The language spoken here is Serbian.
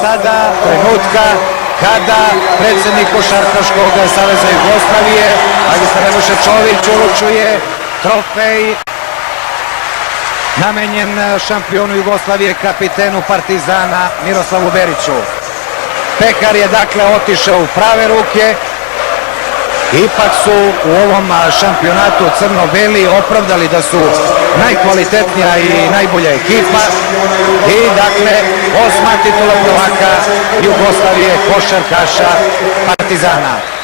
sada trenutka kada predsjednik Košarkaškog saveza Jugoslavije, magistar Nebojša Čović, uručuje trofej namenjen šampionu Jugoslavije, kapitenu Partizana Miroslavu Beriću. Pekar je dakle otišao u prave ruke. Ipak su u ovom šampionatu crno-beli opravdali da su najkvalitetnija i najbolja ekipa i dakle 8. titula prvaka Jugoslavije košarkaša Partizana.